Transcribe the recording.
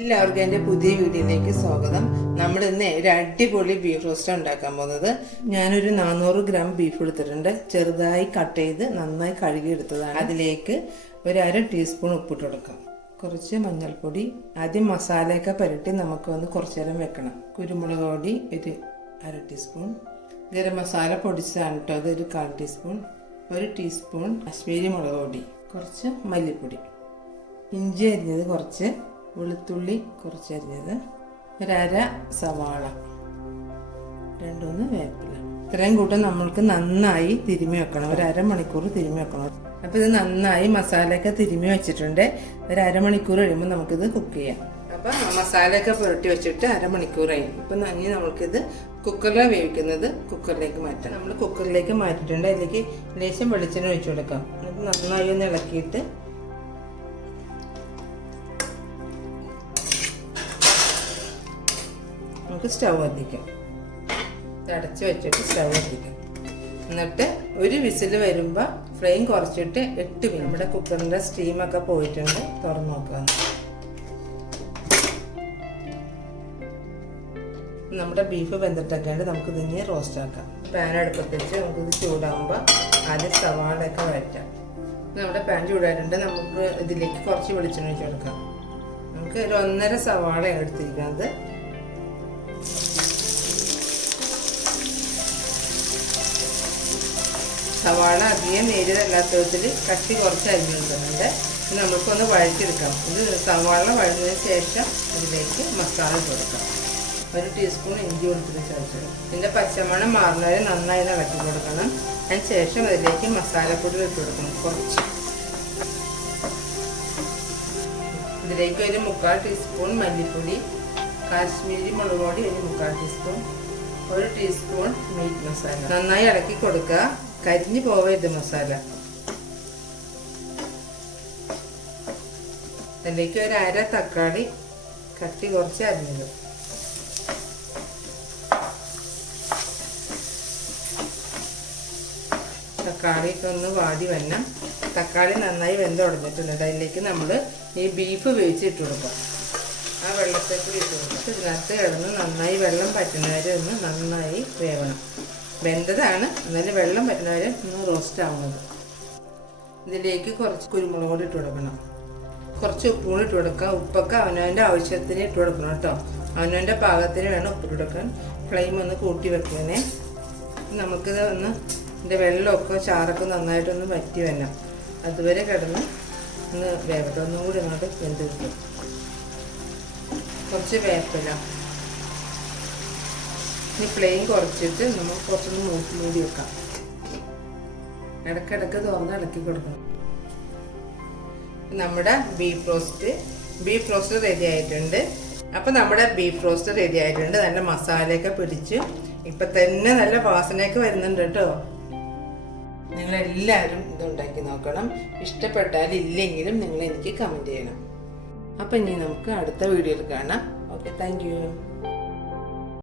എല്ലാവർക്കും എന്റെ പുതിയ വീഡിയോയിലേക്ക് സ്വാഗതം. നമ്മൾ ഇന്ന് ഒരു അടിപൊളി ബീഫ് റോസ്റ്റ് ഉണ്ടാക്കാൻ പോകുന്നത്. ഞാനൊരു നാനൂറ് ഗ്രാം ബീഫ് എടുത്തിട്ടുണ്ട്. ചെറുതായി കട്ട് ചെയ്ത് നന്നായി കഴുകി എടുത്തതാണ് അതിലേക്ക് ഒരു അര ടീസ്പൂൺ ഉപ്പിട്ട് കൊടുക്കാം. കുറച്ച് മഞ്ഞൾപ്പൊടി. ആദ്യം മസാലയൊക്കെ പുരട്ടി നമുക്ക് വന്ന് കുറച്ചു നേരം വെക്കണം. കുരുമുളക് പൊടി ഒരു അര ടീസ്പൂൺ ഗരം മസാല പൊടിച്ചതാണ് കേട്ടോ അത് ഒരു കാൽ ടീസ്പൂൺ ഒരു ടീസ്പൂൺ കശ്മീരി മുളക് പൊടി. കുറച്ച് മല്ലിപ്പൊടി. ഇഞ്ചി അരിഞ്ഞത് കുറച്ച്. വെളുത്തുള്ളി കുറച്ച് അരിഞ്ഞത്. ഒരര സവാള. രണ്ടൂന്ന് വേപ്പില. ഇത്രയും കൂട്ടം നമ്മൾക്ക് നന്നായി തിരുമ്മി വെക്കണം. ഒരു അരമണിക്കൂർ തിരുമ്മി വെക്കണം. അപ്പോൾ ഇത് നന്നായി മസാലയൊക്കെ തിരുമ്മി വെച്ചിട്ടുണ്ട്. ഒരു അരമണിക്കൂർ കഴിയുമ്പോൾ നമുക്കിത് കുക്ക് ചെയ്യാം. അപ്പോൾ മസാലയൊക്കെ പുരട്ടി വെച്ചിട്ട് അരമണിക്കൂർ കഴിയും ഇപ്പം ഇനി നമുക്കിത് കുക്കറിലാണ് വേവിക്കുന്നത്. കുക്കറിലേക്ക് മാറ്റാം നമ്മൾ കുക്കറിലേക്ക് മാറ്റിയിട്ടുണ്ട്. അതിലേക്ക് ലേശം വെളിച്ചെണ്ണ ഒഴിച്ചു കൊടുക്കാം. എന്നിട്ട് നന്നായി ഒന്ന് ഇളക്കിയിട്ട് നമുക്ക് സ്റ്റൗ കത്തിക്കാം ഇത് അടച്ച് വെച്ചിട്ട് സ്റ്റൗ കത്തിക്കാം എന്നിട്ട് ഒരു വിസിൽ വരുമ്പോൾ ഫ്ലെയിം കുറച്ചിട്ട് എട്ട് മിനിറ്റ്. നമ്മുടെ കുക്കറിന്റെ സ്റ്റീമൊക്കെ പോയിട്ടുണ്ട്. തുറന്നു നോക്കാം. നമ്മുടെ ബീഫ് വെന്തിട്ടൊക്കെ ഉണ്ട് നമുക്ക് ഇതിനെ റോസ്റ്റ് ആക്കാം. പാൻ അടുപ്പത്ത് വെച്ച് നമുക്കിത് ചൂടാകുമ്പോൾ ആദ്യം സവാളയൊക്കെ വഴറ്റാം നമ്മുടെ പാൻ ചൂടായിട്ടുണ്ട്. നമുക്ക് ഇതിലേക്ക് കുറച്ച് വെളിച്ചെണ്ണ ഒഴിച്ച് കൊടുക്കാം. നമുക്ക് ഒരു ഒന്നര സവാള എടുത്തിരിക്കുന്നത്. സവാള അധികം നേരിയതല്ലാത്ത വിധത്തിൽ കട്ടി കുറച്ച് അരിഞ്ഞെടുക്കുന്നുണ്ട് ഇത് നമുക്കൊന്ന് വഴറ്റിയെടുക്കാം. ഇത് സവാള വഴഞ്ഞതിന് ശേഷം അതിലേക്ക് മസാല കൊടുക്കാം. ഒരു ടീസ്പൂൺ ഇഞ്ചി കൊടുത്തിട്ട് ചേർത്തിടും ഇതിന്റെ പച്ചമണം മാറുന്നവരെ നന്നായി ഇളക്കി കൊടുക്കണം. അതിന് ശേഷം അതിലേക്ക് മസാലപ്പൊടി ഇട്ട് കൊടുക്കണം. കുറച്ച്. ഇതിലേക്ക് ഒരു മുക്കാൽ ടീസ്പൂൺ മല്ലിപ്പൊടി കാശ്മീരി മുളക് പൊടി ഒരു മുക്കാൽ ടീസ്പൂൺ ഒരു ടീസ്പൂൺ മീറ്റ് മസാല. നന്നായി ഇളക്കി കൊടുക്കുക. കരിഞ്ഞു പോവരുത് മസാല അതിലേക്ക് ഒരു അര തക്കാളി കട്ടി കുറച്ച് അരിഞ്ഞത് തക്കാളിയൊക്കെ ഒന്ന് വാടി വന്ന തക്കാളി നന്നായി വെന്ത് തുടങ്ങിയിട്ടുണ്ട്. അതിലേക്ക് നമ്മൾ ഈ ബീഫ് വേവിച്ചിട്ട് കൊടുക്കാം. ആ വെള്ളത്തേക്ക് ഇട്ട് കൊടുക്കാം. ഇതിനകത്ത് കിടന്ന് നന്നായി വെള്ളം പറ്റുന്നവരെ ഒന്ന് നന്നായി വേവണം. വെന്തതാണ്. എന്നാലും വെള്ളം പറ്റുന്നവരെ ഒന്ന് റോസ്റ്റ് ആവുന്നത്. ഇതിലേക്ക് കുറച്ച് കുരുമുളക് കൂടി ഇട്ട് കൊടുക്കണം. കുറച്ച് ഉപ്പും കൂടി ഇട്ട് കൊടുക്കുക ഉപ്പൊക്കെ അവനവന്റെ ആവശ്യത്തിന് ഇട്ട് കൊടുക്കണം കേട്ടോ. അവനവന്റെ പാകത്തിന് വേണം ഉപ്പ് കൊടുക്കാൻ. ഫ്ലെയിം ഒന്ന് കൂട്ടി വെക്കണേ നമുക്കിത് ഒന്ന് ഇതിന്റെ വെള്ളമൊക്കെ ചാറൊക്കെ നന്നായിട്ടൊന്ന് വറ്റി വരണം. അതുവരെ കിടന്ന് ഒന്ന് വേവട്ടെ ഒന്നും കൂടി അങ്ങോട്ട് വെന്ത് കിട്ടും. കുറച്ച് വേപ്പില. ഇനി ഫ്ലെയിം കുറച്ചിട്ട് നമ്മൾ കുറച്ചൊന്ന് മൂക്ക് മൂടി വെക്കാം. ഇടയ്ക്കിടയ്ക്ക് തുറന്ന് ഇളക്കി കൊടുക്കണം. നമ്മുടെ beef roast beef roast ready ആയിട്ടുണ്ട്. അപ്പം നമ്മുടെ ബീഫ് റോസ്റ്റ് റെഡി ആയിട്ടുണ്ട്. നല്ല മസാലയൊക്കെ പിടിച്ച് ഇപ്പം തന്നെ നല്ല വാസനയൊക്കെ വരുന്നുണ്ട് കേട്ടോ. നിങ്ങളെല്ലാവരും ഇത് ഉണ്ടാക്കി നോക്കണം. ഇഷ്ടപ്പെട്ടാൽ ഇല്ലെങ്കിലും നിങ്ങൾ എനിക്ക് കമന്റ് ചെയ്യണം. അപ്പം ഇനി നമുക്ക് അടുത്ത വീഡിയോയിൽ കാണാം. Okay thank